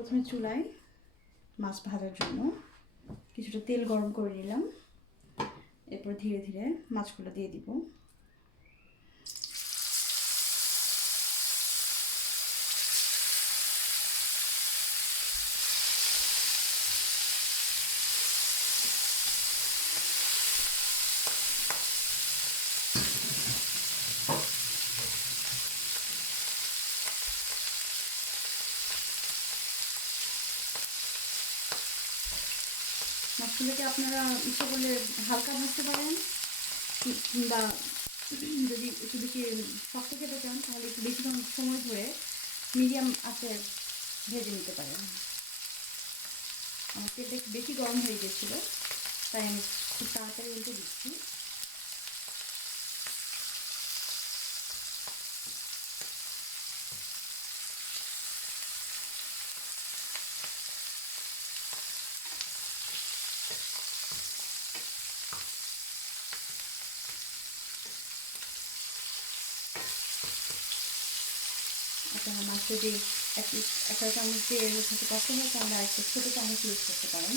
প্রথমে চুলায় মাছ ভাজার জন্য কিছুটা তেল গরম করে নিলাম। এরপর ধীরে ধীরে মাছগুলো দিয়ে দিব। মাছগুলোকে আপনারা ইচ্ছে করলে হালকা ভাজতে পারেন, কিংবা যদি একটু বেশি শক্ত খেতে চান তাহলে একটু বেশি সময় ধরে মিডিয়াম আঁচে ভেজে নিতে পারেন। আমার তেলটা একটু বেশি গরম হয়ে গিয়েছিলো, তাই আমি খুব তাড়াতাড়ি উল্টে দিচ্ছি। আপনারা মাছ যদি একটা চামচ দিয়ে সাথে কষ্ট হয় তাহলে একটা ছোটো চামচ ইউজ করতে পারেন।